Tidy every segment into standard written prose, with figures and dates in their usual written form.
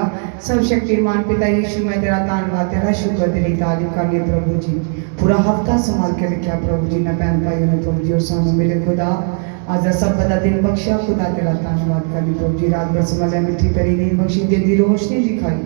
Hallelujah. सब शक्तिमान पिता यीशु मैं तेरा धन्यवाद तेरा शुक्र तेरी तारीफ करनी है प्रभु जी। पूरा हफ्ता संभाल के रखा प्रभु जी ने भैन भाइयों ने प्रभु जी और सानू मेरे खुदा आज का सब बड़ा दिन बख्शा खुदा तेरा धन्यवाद करनी प्रभु जी। रात भर संभालिया मिठी करी नींद बख्शी दिन दी रोशनी दिखाई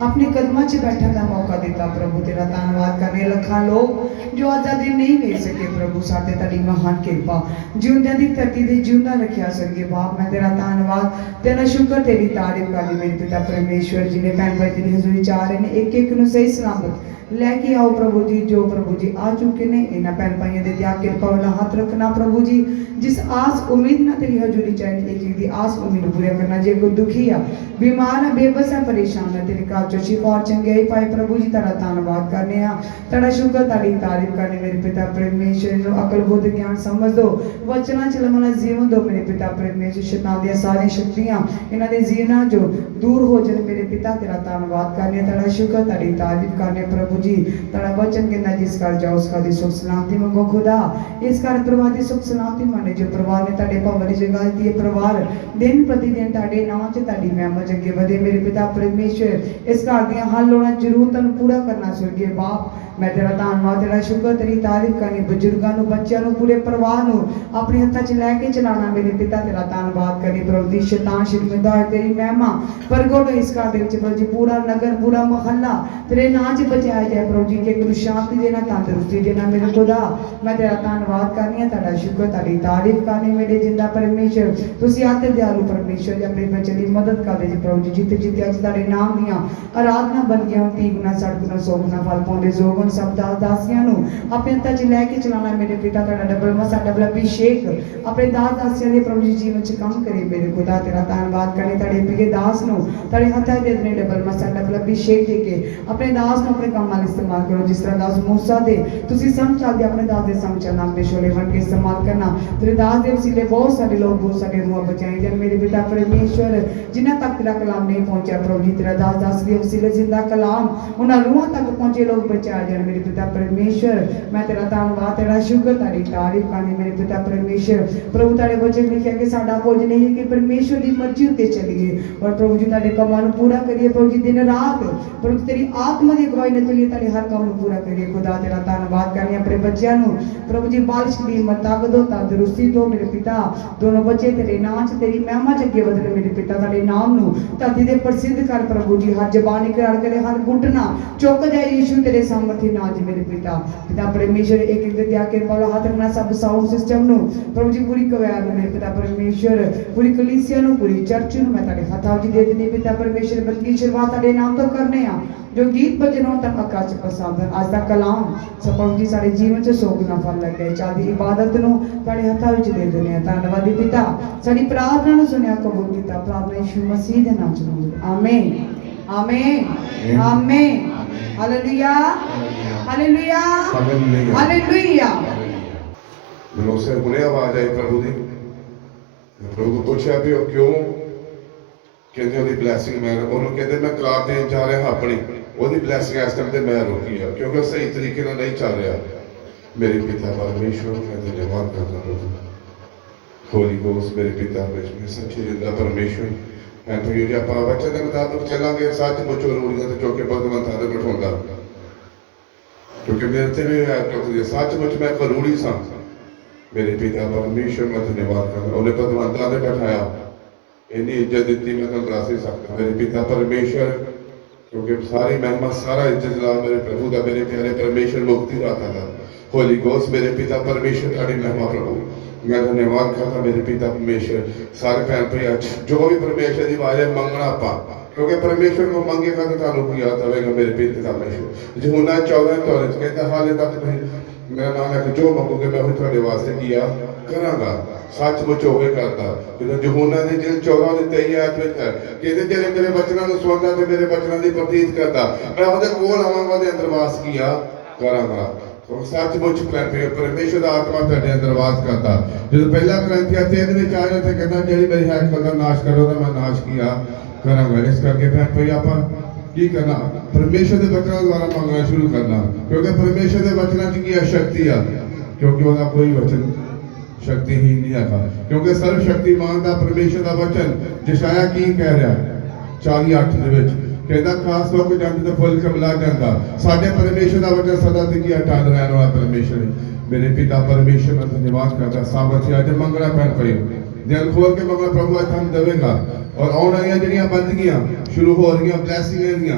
अपने कदमों से बैठने का मौका दिता प्रभु तेरा धन्यवाद करने लखा लोग जो आज दिन नहीं वेख सके प्रभु साडे तेरी महान कृपा जिंदे दी धरती दे जिंदा रखिया स्वर्गीय बाप मैं तेरा धन्यवाद तेरा शुक्र तेरी तारीफ करनी मेरे पिता परमेश्वर जी ने भैन भाई तेरी हजूरी चाह रहे हैं एक एक नूं सही सलामत लैके आओ प्रभु जी। जो प्रभु जी आ चुके ने इन्हां भैन भाइयों दे त्या कृपा वाला हाथ रखना प्रभु जी। जिस आस उम्मीद ना तेरी हजूरी चाहिए एक चीज की आस उम्मीद पूरा करना। जे कोई दुखी है बीमार है बेबस है परेशान है तेरे घर चो शिफा और चंगाई पाए प्रभु जी तेरा धन्यवाद करने तेरा शुक्र तेरी तारीफ करने मेरे पिता परमेश्वर अकल बुद्ध ज्ञान समझ दो वचना चलने वाला जीवन दो मेरे पिता परमेश्वर। शैतान दी सारी शक्तियां इन्हां दे जीवना जो दूर हो जाए मेरे पिता तेरा धन्यवाद करने तेरा शुक्र तेरी तारीफ करने प्रभु जी। तेरा वचन कहना जिस घर जाओ उसका दी सुख सलामती मंगो खुदा इस घर परिवार दी सुख सलामती माने जो परिवार ने तेरे भवन दी जगह दी परिवार दिन प्रतिदिन तेरे नाम च तेरी महिमा जगे वधे मेरे पिता परमेश्वर। इस घर दी हल होना जरूरतां पूरा करना स्वर्गीय बाप मैं तेरा धन्यवाद तेरा शुक्र तेरी तारीफ करनी। बजुर्गों को बच्चों को पूरे परिवार को अपने हाथों च लैके चलाना मेरे पिता तेरा धन्यवाद करनी प्रभु दी। शैतान शर्मिंदा होए तेरी महिमा प्रगट इस घर दे विच प्रभु जी। पूरा नगर पूरा मोहल्ला तेरे नाम च बचाया जाए प्रभु जी। कि शांति देना तंदुरुस्ती देना मेरे खुदा मैं तेरा धन्यवाद करनी है तेरा शुक्र तेरी तारीफ करनी मेरे जिंदा परमेश्वर। तुसीं आते दयालु परमेश्वर जी अपने बच्चे की मदद कर दे प्रभु जी। जिते जिते अज तेरे नाम दियां आराधना बनदियां 30 गुना 60 गुना 100 गुना फल पाउंदे जोगन सब दास दासियां नु अपने हत्थां च लैके चलाना मेरे पिता तेरा डबल मसा डबल अभिषेक अपने दास दासियां दे प्रभु जी जीवन च काम करे मेरे खुदा तेरा धन्यवाद करने तेरे प्रिय दास नु तेरे हत्थां दे देने डबल मसा डबल अभिषेक दे के अपने दास नु अपने काम वाले इस्तेमाल करो। जिस तरह दास मूसा दे तुसीं समझ चलदे अपने दास दे समझ चलना अपने शोले बन के इस्तेमाल करना तेरे दास दे वसीले बहुत सारे लोग बहुत सारे रूह बचाए जाए मेरे पिता परमेश्वर। जिन्हां तक तेरा कलाम नहीं पहुंचा प्रभु जी तेरा दास दास दे वसीले जिंदा कलाम उन्हां रूहां तक पहुंचे लोग बचाए जाए मेरे पिता परमेश्वर। मैं तेरा धन्यवाद तेरा शुक्र तेरी तारीफ करनी मेरे पिता परमेश्वर। प्रभु तेरे वचन लिखा कि साडा भोज नहीं है कि परमेश्वर की मर्जी उत्ते चलिए और प्रभु जी तेरे कामां नूं पूरा करिए प्रभु जी दिन रात प्रभु तेरी आत्मा की अगवाई ने चलिए तेरे हर काम नूं पूरा करिए खुदा तेरा धन्यवाद करनी अपने बच्चों नूं प्रभु जी बारिश की हिम्मत ताकत दो तंदुरुस्ती दो मेरे पिता। दोनों बच्चे तेरे नाम च तेरी महिमा च अगे वधने मेरे पिता तेरे नाम नूं धरती दे प्रसिद्ध कर प्रभु जी। हर जबान इकरार करे हर घुटना चुक जाए यीशु तेरे सामर्थी नाम च मेरे पिता पिता परमेश्वर। एक एक दिया के पाला हाथ रखना सब साउंड सिस्टम नु प्रभु जी पूरी कवैर नु मेरे पिता परमेश्वर पूरी कलीसिया नु पूरी चर्च नु मैं तेरे हाथों च दे देनी पिता परमेश्वर। बल्कि शुरुआत तेरे नाम तो करने आ जो गीत भजन हो तक आकाश पसंद आज दा कलाम सब प्रभु जी सारे जीवन च 100 गुना फल लगे चाहती इबादत नु तेरे हाथों च दे देने आ। धन्यवादी पिता साडी प्रार्थना नु सुनिया कबूल कीता प्रार्थना यीशु मसीह दे नाम च मंगदे आमीन आमीन आमीन हालेलुया हालेलुया हालेलुया। ਮੈਨੂੰ ਸੇ ਹੁਣੇ ਆਵਾਜ਼ ਆਈ ਪ੍ਰਭੂ ਦੀ। ਪ੍ਰਭੂ ਨੂੰ ਪੁੱਛਿਆ ਵੀ ਉਹ ਕਿਉਂ ਕਹਿੰਦੇ ਉਹਦੀ ਬਲੈਸਿੰਗ ਮੈਂ ਉਹਨੂੰ ਕਹਿੰਦੇ ਮੈਂ ਕਾਰ ਦੇਣ ਜਾ ਰਿਹਾ ਆਪਣੀ ਉਹਦੀ ਬਲੈਸਿੰਗ ਇਸ ਟਾਈਮ ਤੇ ਮੈਂ ਰੋਕੀ ਆ ਕਿਉਂਕਿ ਸਹੀ ਤਰੀਕੇ ਨਾਲ ਨਹੀਂ ਚੱਲ ਰਿਹਾ। ਮੇਰੇ ਪਿਤਾ ਪਰਮੇਸ਼ਵਰ ਮੈਂ ਧੰਨਵਾਦ ਕਰਦਾ ਪ੍ਰਭੂ। ਹੋਲੀ ਗੋਸਟ ਮੇਰੇ ਪਿਤਾ ਵਿੱਚ ਸੱਚੇ ਜਿੰਦਾ ਪਰਮੇਸ਼ਵਰ ਮੈਂ ਤੋਂ ਜੇ ਆਪਾਂ ਬੱਚੇ ਦੇ ਮੁਤਾਬਕ ਚੱਲਾਂਗੇ ਸੱਚ ਮੁੱਚੋ ਰੋੜੀਆਂ ਤੇ ਚੌਕੇ ਭਗਵੰਤਾਂ ਦੇ ਬਿਠਾਉਂਦਾ ਕਿਉਂਕਿ ਮੇਰੇ ਤੇ ਵੀ ਕਿਉਂਕਿ ਸੱਚ ਮੁੱਚ ਮੈਂ ਕਰੂੜੀ ਸਾਂ मेरे पिता परमेश्वर मैं धन्यवाद करता उन्हें पदवंता ने बैठाया इन्नी इज्जत दी मैं तो दस ही सकता मेरे पिता परमेश्वर क्योंकि सारी महिमा सारा इज्जत ला मेरे प्रभु का मेरे प्यारे परमेश्वर मुक्ति दाता था। होली गोस्ट मेरे पिता परमेश्वर ताड़ी महिमा प्रभु मैं धन्यवाद करता मेरे पिता परमेश्वर। सारे भैन भैया जो भी परमेश्वर की आवाज है मंगना पा क्योंकि परमेश्वर को मंगेगा तो तुहानू की याद आएगा मेरे पिता परमेश्वर। यूहन्ना 14 कहता हाले तक नहीं मेरा नाम है जो मंगोगे मैं थोड़े वास्ते किया करांगा सचमुच होवे करता। जो यूहन्ना ने जेल 14 ਦੇ 23 ਆਇਤ ਵਿੱਚ ਕਹਿੰਦੇ ਜਿਹੜੇ ਮੇਰੇ ਬਚਨਾਂ ਨੂੰ ਸੁਣਦਾ ਤੇ ਮੇਰੇ ਬਚਨਾਂ ਦੀ ਪ੍ਰਤੀਤ ਕਰਦਾ ਮੈਂ ਉਹਦੇ ਕੋਲ ਆਵਾਂਗਾ ਉਹਦੇ ਅੰਦਰ ਵਾਸ ਕੀਆ ਕਰਾਂਗਾ। ਉਹ ਸੱਚਮੁੱਚ ਪਰਮੇਸ਼ਰ ਦਾ ਆਤਮਾ ਤੁਹਾਡੇ ਅੰਦਰ ਵਾਸ ਕਰਦਾ। ਜਦੋਂ ਪਹਿਲਾ ਕਰੰਥੀਆਂ 3 ਵਿੱਚ ਆਇਆ ਤੇ ਕਹਿੰਦਾ ਜਿਹੜੀ ਮੇਰੀ ਹੈਕਲ ਦਾ ਨਾਸ਼ ਕਰੋ ਤਾਂ ਮੈਂ ਨਾਸ਼ ਕੀਆ ਕਰਾਂਗਾ। ਇਸ ਕਰਕੇ ਭੈਣ ਭਾਈ ਆਪਾਂ की करना परमेश्वर के वचनों द्वारा मांगना शुरू करना क्योंकि परमेश्वर के वचनों की शक्ति आ क्योंकि वह कोई वचन शक्तिहीन नहीं आता क्योंकि सर्वशक्तिमान का परमेश्वर का वचन जशाया की कह रहा 48 ਦੇ ਵਿੱਚ ਕਹਿੰਦਾ ਖਾਸ ਲੋਕ ਜਾਂਦੇ ਤਾਂ ਫੁੱਲ ਕਮਲਾ ਜਾਂਦਾ ਸਾਡੇ ਪਰਮੇਸ਼ਰ ਦਾ ਵਚਨ ਸਦਾ ਤੱਕ ਅਟਲ ਰਹਿਣ ਵਾਲਾ ਪਰਮੇਸ਼ਰ ਹੈ ਮੇਰੇ ਪਿਤਾ ਪਰਮੇਸ਼ਰ ਦਾ ਧੰਨਵਾਦ ਕਰਦਾ ਸਾਬਤ ਅੱਜ ਮੰਗਣਾ ਪੈਣ ਪਈ ਦਿਲ ਖੋਲ ਕੇ ਮੰਗਣਾ ਪ੍ਰਭੂ ਤੁਹਾਨੂੰ ਦੇਵੇਗਾ ਔਰ ਆਉਣ ਵਾਲੀਆਂ ਜਿਹੜੀਆਂ ਬੰਦਗੀਆਂ ਸ਼ੁਰੂ ਹੋ ਰਹੀਆਂ ਬਲੈਸਿੰਗਾਂ ਦੀਆਂ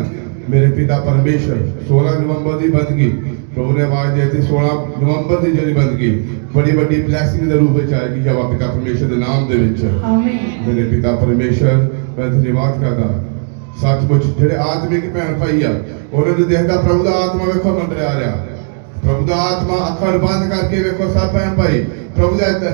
ਮੇਰੇ ਪਿਤਾ ਪਰਮੇਸ਼ਰ 16 ਨਵੰਬਰ ਦੀ ਬੰਦਗੀ ਪ੍ਰਭੂ ਨੇ ਆਵਾਜ਼ ਦੇ ਦਿੱਤੀ 16 ਨਵੰਬਰ ਦੀ ਜਿਹੜੀ ਬੰਦਗੀ ਬੜੀ ਵੱਡੀ ਬਲੈਸਿੰਗ ਦੇ ਰੂਪ ਵਿੱਚ ਆਏਗੀ ਜਵਾ ਪਿਤਾ ਪਰਮੇਸ਼ਰ ਦੇ ਨਾਮ ਦੇ ਵਿੱਚ ਆਮੀਨ ਮੇਰੇ ਪਿਤਾ ਪਰਮੇਸ਼ਰ ਮੈਂ ਧੰਨਵਾਦ ਕਰਦਾ ਸੱਚਮੁੱਚ ਜਿਹੜੇ ਆਤਮਿਕ ਭੈਣ ਭਾਈ ਆ ਉਹਨਾਂ ਨੂੰ ਦੇਖਦਾ ਪ੍ਰਭੂ ਦਾ ਆਤਮਾ ਵੇਖੋ ਮੰਡਰਿਆ ਰਿਹਾ ਪ੍ਰਭੂ ਦਾ ਆਤਮਾ ਅੱਖਾਂ ਬੰਦ ਕਰਕੇ ਵੇਖੋ ਸਭ ਭੈਣ ਭਾਈ ਪ੍ਰਭੂ ਦਾ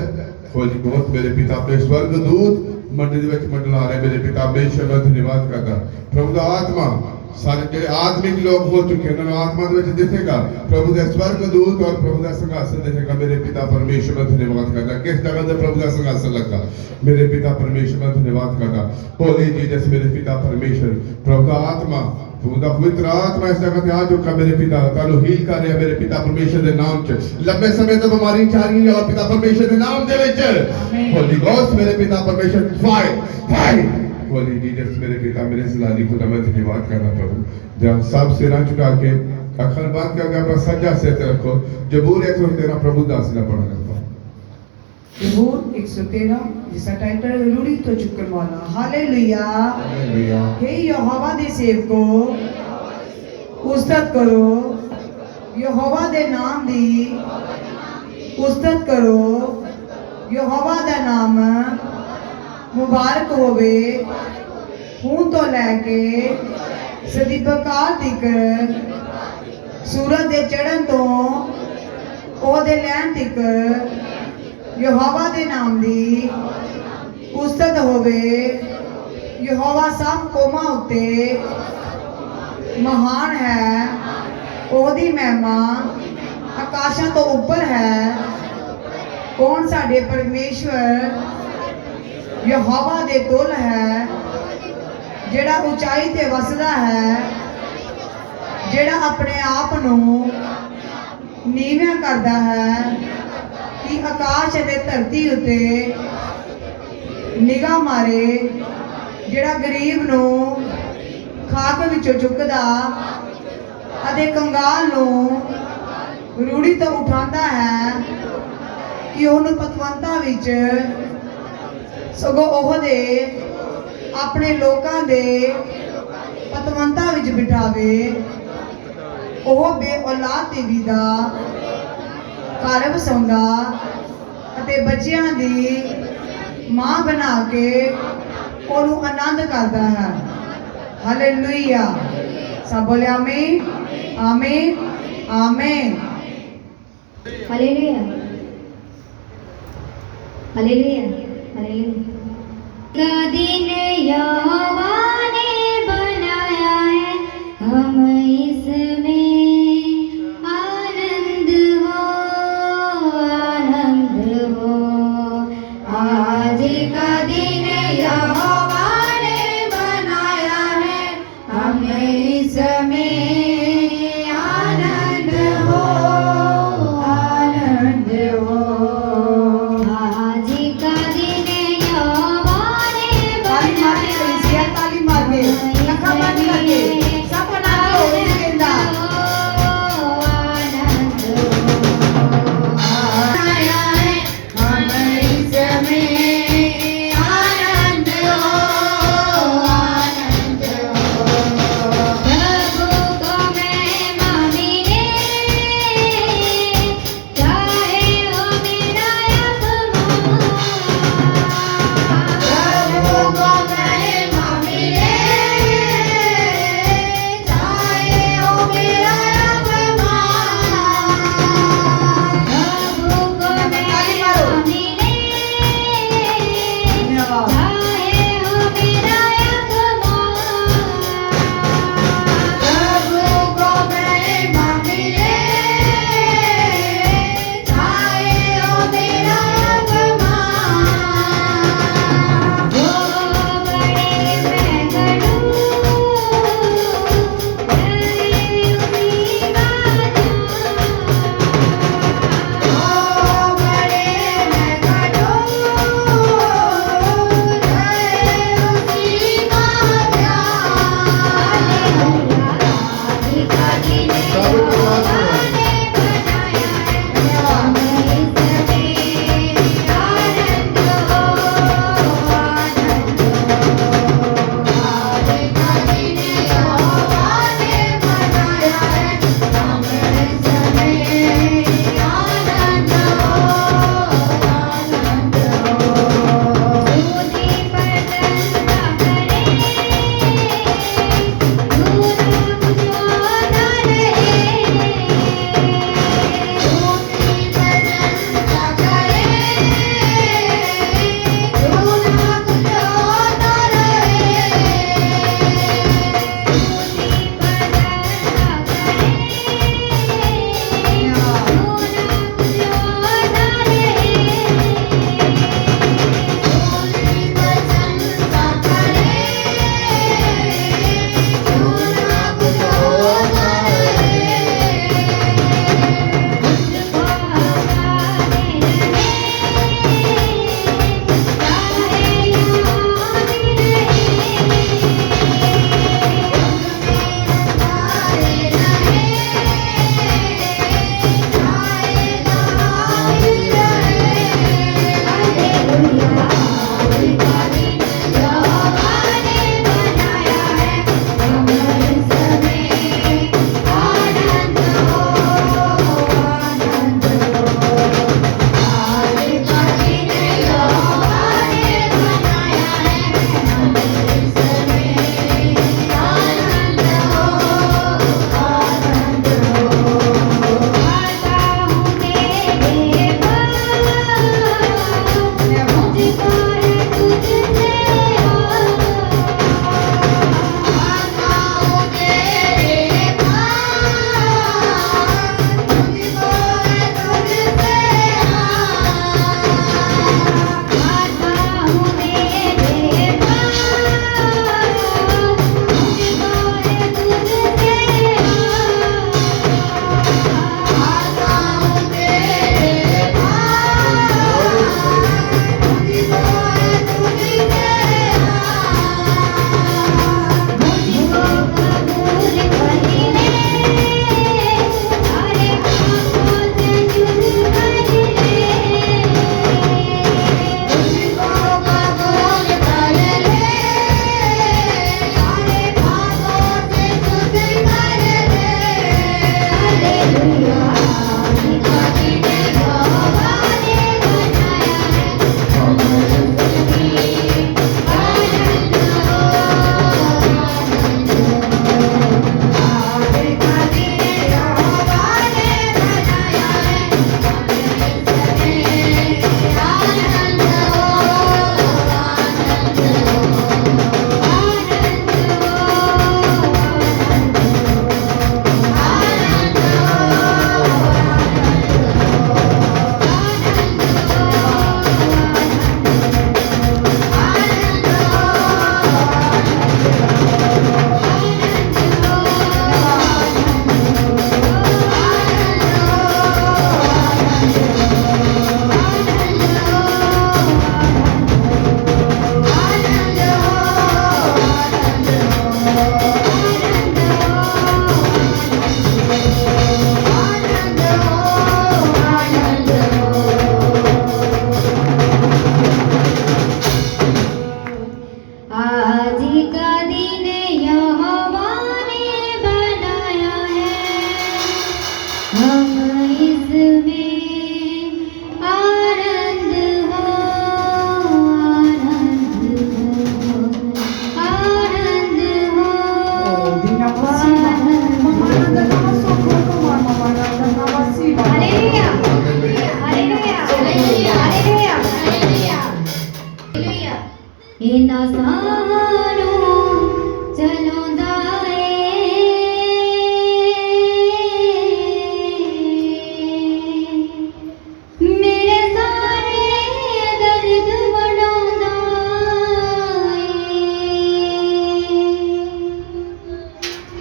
ਖੋਜੀ ਬਹੁਤ ਮੇਰੇ ਪਿਤਾ ਆਪਣੇ ਸਵਰਗ ਦੂਤ ਮੰਡੀ ਦੇ ਵਿੱਚ ਮੰਡਲਾ ਰਹੇ ਮੇਰੇ ਪਿਤਾ ਪਰਮੇਸ਼ਰ ਦਾ ਧੰਨਵਾਦ ਕਰਦਾ ਪ੍ਰਭੂ ਦਾ ਆਤਮਾ ਸਾਰੇ ਜਿਹੜੇ ਆਤਮਿਕ ਲੋਕ ਹੋ ਚੁੱਕੇ ਉਹਨਾਂ ਨੂੰ ਆਤਮਾ ਦੇ ਵਿੱਚ ਦਿਖੇਗਾ ਪ੍ਰਭੂ ਦੇ ਸਵਰਗ ਦੂਤ ਔਰ ਪ੍ਰਭੂ ਦਾ ਸਿੰਘਾਸਨ ਦਿਖੇਗਾ ਮੇਰੇ ਪਿਤਾ ਪਰਮੇਸ਼ਰ ਦਾ ਧੰਨਵਾਦ ਕਰਦਾ ਕਿਸ ਜਗ੍ਹਾ ਤੇ ਪ੍ਰਭੂ ਦਾ ਸਿੰਘਾਸਨ ਲੱਗਾ ਮੇਰੇ ਪਿਤਾ ਪਰਮੇਸ਼ਰ ਦਾ ਧੰਨਵਾਦ ਕਰਦਾ ਹੋਲੀ ਜੀਸਸ ਮੇਰੇ ਪਿਤਾ ਪਰਮੇਸ਼ਰ ਪ੍ਰਭੂ ਦਾ ਆਤਮਾ ਪ੍ਰਭੂ ਦਾ ਪਵਿੱਤਰ ਆਤਮਾ ਇਸ ਜਗ੍ਹਾ ਤੇ ਆ ਚੁੱਕਾ ਮੇਰੇ ਪਿਤਾ ਤੁਹਾਨੂੰ ਹੀਲ ਕਰ ਰਿਹਾ ਮੇਰੇ ਪਿਤਾ ਪਰਮੇਸ਼ਰ ਦੇ ਨਾਮ 'ਚ ਲੰਬੇ ਸਮੇਂ ਤੋਂ ਬਿਮਾਰੀ ਚੱਲ ਰਹੀ ਹੈ ਔਰ ਪਿਤਾ ਪਰਮੇਸ਼ਰ ਦੇ ਨਾਮ ਦੇ ਵਿੱਚ ਹੋਲੀ ਗੋਸਟ ਮੇਰੇ ਪਿਤਾ ਪਰਮੇਸ਼ਰ ਫਾਇਰ होली जीसस मेरे पिता मेरे जिलानी खुदा मैं धन्यवाद करना प्रभु जब सब सिरा झुका के अखर बात करके अपना सज्जा से रखो जबूर 113 प्रभु दास ने पढ़ा करता जबूर 113 जिसका टाइटल है रूढ़ी तो चुकन वाला हालेलुया हालेलुया हे यहोवा दे सेवको उस्तत करो यहोवा दे नाम दी उस्तत करो यहोवा दा नाम मुबारक होवे हूं तो लैके सदी बकार तिकर सूरज दे चढ़न तो ओहदे लैन तिकर यहोवा दे नाम दी उस्तत होवे यहोवा सब कौमां उत्ते महान है ओहदी महिमा आकाशां तो ऊपर है कौन साडे परमेश्वर यहोवा दे तुल है जेड़ा ऊंचाई ते वसदा है जेड़ा अपने आप नू नीवां करदा है कि आकाश ते धरती उते निगाह मारे जेड़ा गरीब नू खाक विचों चुकदा अते कंगाल नू रूढ़ी तो उठांदा है कि ओहनू पतवंतां विच सगों ओहदे अपने लोकां दे पतवंतां विच बिठावे ओह बे औलाद देवी दा घर वसाउंदा अते बच्चियां दी मां बना के ओनू आनंद करदा है हालेलुया सब बोले आमीन आमीन आमीन हालेलुया हालेलुया हालेलुया दिन यहोवा ने बनाया है हम इसमें आनंद हो आज का दिन यहोवा ने बनाया है हम इसमें आनंद हो आज का दिन यहोवा ने बनाया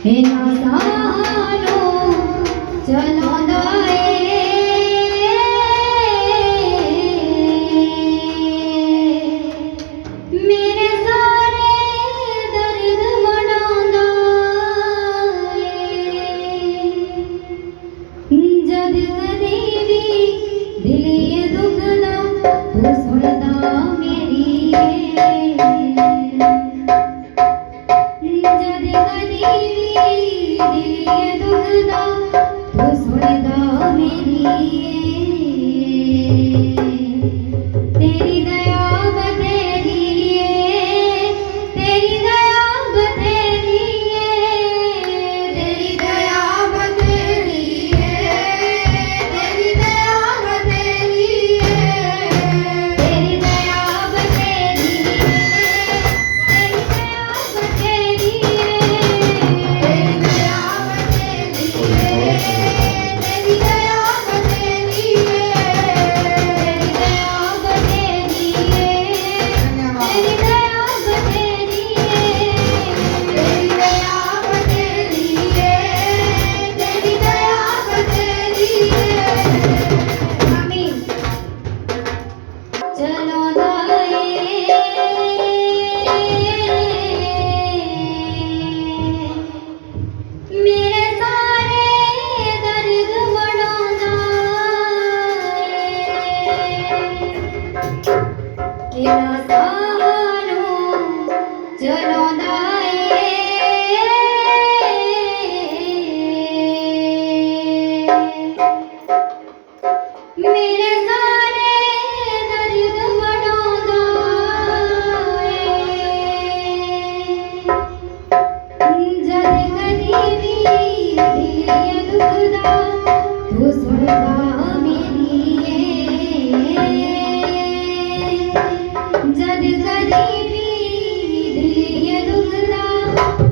એના સાનો ચલો मेरे सारे दर्द मनांदा जद कदी भी दिल ये दुखदा तू सुनदा मेरी जद कदी भी दिल ये दुखदा तू सुनदा मेरी तेरी दया बतेरी तेरी दया बतेरी तेरी दया बतेरी तेरी दया बतेरी तेरी दया बतेरी तेरी दया बतेरी तेरी दया बतेरी तेरी दया बतेरी मेरे सारे दर्द वड़ांदा केना सानो चलोंदा मेरे सारे दर्द वड़ांदा जद कदी भी दिल ये दुखदा तू सुनदा मेरी जद कदी भी दिल ये दुखदा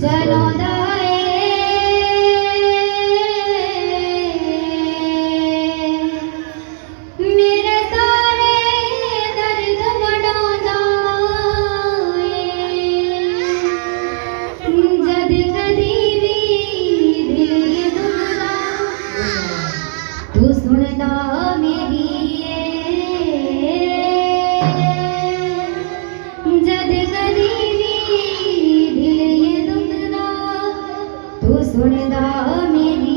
जलाਉਂਦਾ ਏ ਮੇਰੇ ਸਾਰੇ ਦਰਦ ਵਡਾਉਂਦਾ ਏ ਜਦ ਕਦੀ ਵੀ ਦਿਲ ਇਹ ਦੁਖਦਾ ਤੂੰ ਸੁਣਦਾ ਮੇਰੀ जद कदी भी दिल ये दुखदा तू सुनदा मेरी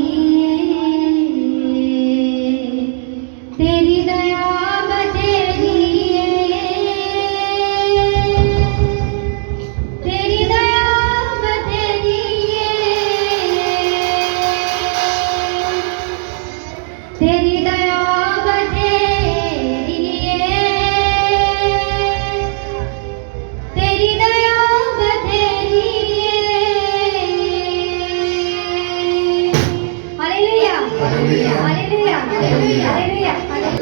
तेरी दया बतेरी तेरी दया बतेरी तेरी दया बतेरी तेरी दया बतेरी हालेलुया हालेलुया हालेलुया हालेलुया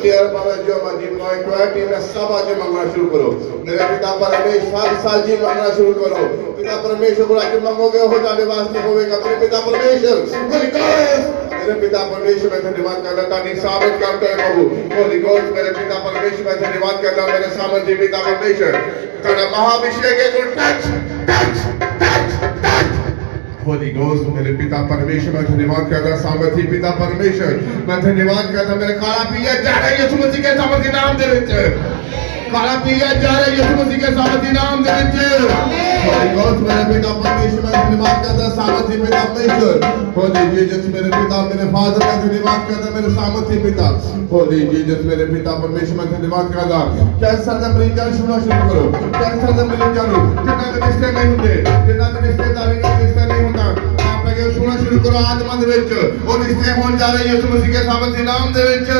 तेरा बाबा जो मर्जी पॉइंट है मैं सब आज मांगना शुरू करो मेरे पिता परमेश्वर साल जी मांगना शुरू करो पिता परमेश्वर को आज मांगोगे हो जाने वास्ते होगा मेरे पिता परमेश्वर होली गॉड मेरे पिता परमेश्वर मैं धन्यवाद करता ताकि साबित करते हैं प्रभु होली गॉड मेरे पिता परमेश्वर मैं धन्यवाद करता मेरे सामर्थ्य पिता परमेश्वर तेरा महाअभिषेक है touch touch touch touch Holi ghost मेरे पिता परमेश्वर मैं धन्यवाद करता सामर्थी पिता परमेश्वर मैं धन्यवाद करता मेरे काला पीलिया जा रहा है यीशु मसीह के सामर्थी नाम दे विच काला पीलिया जा रहा है यीशु मसीह के सामर्थी नाम दे विच होली गोस्ट मेरे पिता परमेश्वर मैं धन्यवाद करता सामर्थी पिता परमेश्वर होली जीसस मेरे पिता मेरे फादर मैं धन्यवाद करता मेरे सामर्थी पिता होली जीसस मेरे पिता परमेश्वर मैं धन्यवाद करता कैंसर दा मरीज जान सुनना शुरू करो कैंसर दा मरीज जानो जिन्ना दे रिश्ते नहीं होंदे जिन्ना दे रिश्तेदारी का रिश्ता नहीं होता आप लगे सुनना शुरू करो आत्मा दे विच और रिश्ते होने जा रहे यीशु मसीह के सामर्थी नाम दे विच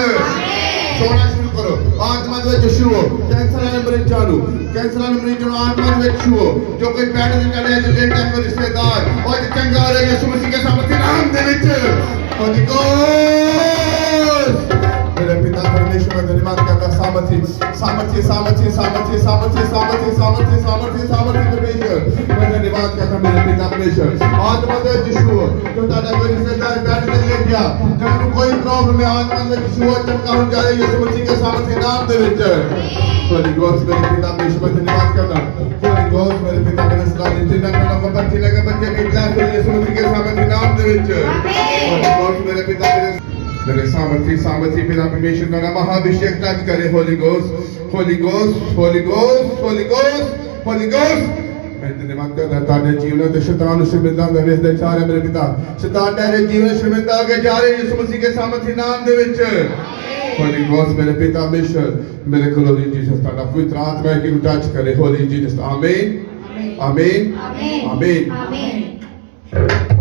सोना शुरू करो आत्मा दे विच छुओ कैंसर वाले मरीज जानो कैंसर वाले मरीज जानो आत्मा दे विच छुओ जो कोई बैठ दे चले जो लेटा कोई रिश्तेदार और चंगा रहे यीशु मसीह के सामर्थी नाम दे विच होली गॉड मेरे पिता परमेश्वर मैं धन्यवाद करता सामर्थी सामर्थी सामर्थी सामर्थी सामर्थी सामर्थी सामर्थी सामर्थी सामर्थी परमेश्वर मैं धन्यवाद करता मेरे पिता परमेश्वर आत्मा दे यीशु जो ताड़ा कोई रिश्तेदार बैठ के ले गया जब कोई प्रॉब्लम है आत्मा दे यीशु चमका हो जाए यीशु मसीह के सामर्थी नाम दे विच होली गॉड मेरे पिता परमेश्वर मैं धन्यवाद करता होली गॉड मेरे पिता परमेश्वर जिन्ना को बच्चे लगे बच्चे की क्लास को यीशु मसीह के सामर्थी नाम दे विच होली गॉड मेरे पिता मेरे सामर्थी पिता परमेश्वर का महाअभिषेक टच करे Holi ghost Holi ghost Holi ghost Holi ghost Holi ghost मैं धन्यवाद करता तारे जीवन ते शैतान शर्मिंदा मैं वेखदा जा रहा मेरे पिता शैतान तेरे जीवन शर्मिंदा आगे जा रहे यीशु मसीह के सामर्थी नाम दे विच होली गोस्ट मेरे पिता परमेश्वर मेरे को होली जीसस ताड़ा पवित्र आत्मा की टच करे होली जीसस आमीन आमीन आमीन आमीन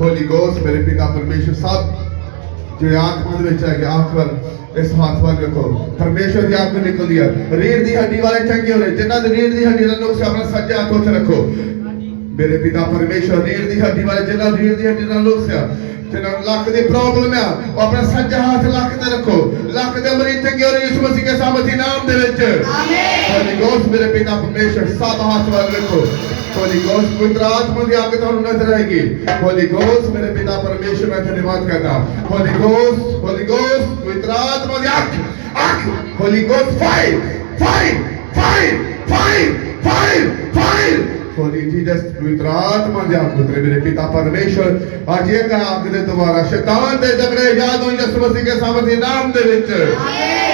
होली गोस्ट मेरे पिता परमेश्वर सब जो आत्मा में चाहिए आंख पर इस हाथ पर रखो परमेश्वर की आत्मा निकल दिया रीढ़ दी हड्डी वाले चंगे हो रहे जिन्ना रीढ़ दी हड्डी वाले लोग से अपना सज्जा हाथ रखो मेरे पिता परमेश्वर रीढ़ दी हड्डी वाले जिन्ना रीढ़ दी हड्डी वाले लोग से जिन्होंने लक की प्रॉब्लम है वो अपना सज्जा हाथ लक ते रखो लक दे मरीज चंगे और यीशु मसीह के सामर्थ्य नाम दे विच होली गोस्ट मेरे पिता परमेश्वर सब हाथ वाल रखो होली गोस्ट पवित्र आत्मा की आग तुहानू नजर आएगी होली गोस्ट मेरे पिता परमेश्वर मैं धन्यवाद करता होली गोस्ट पवित्र आत्मा की आग Holi ghost fire Holi Jesus पवित्र आत्मा की आग उतरे मेरे पिता परमेश्वर आज ये का आग दे दोबारा शैतान दे झगड़े याद हो यीशु मसीह के सामर्थ्य नाम दे विच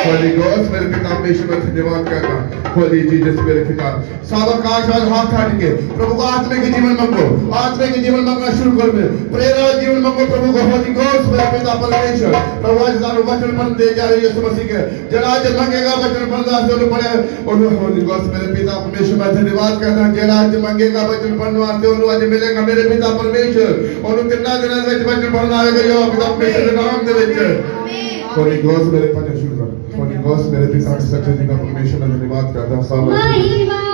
होली गोस्ट मेरे पिता परमेश्वर मैं धन्यवाद करता होली जीसस मेरे पिता सब आकाश वाल हाथ हट के प्रभु को आत्मिक जीवन मांगो आत्मिक जीवन मांगना शुरू कर में प्रेरणा जीवन मांगो प्रभु को होली गोस्ट मेरे पिता परमेश्वर प्रभु आज दारू वचन मन दे जा रहे यीशु मसीह के जरा आज मांगेगा वचन पढ़ना से पड़े और होली गोस्ट मेरे पिता परमेश्वर मैं धन्यवाद करता जरा आज मांगेगा वचन पढ़ने वास्ते उन्हें आज मिलेगा मेरे पिता परमेश्वर उन्हें तिन्ना दिनों में वचन पढ़ना आएगा यो पिता परमेश्वर के नाम दे विच होली गोस्ट मेरे भजन शुरू कर होली गोस्ट मेरे पिता सच्चे जिंदा परमेश्वर मैं धन्यवाद करता सामर्थ्य महिमा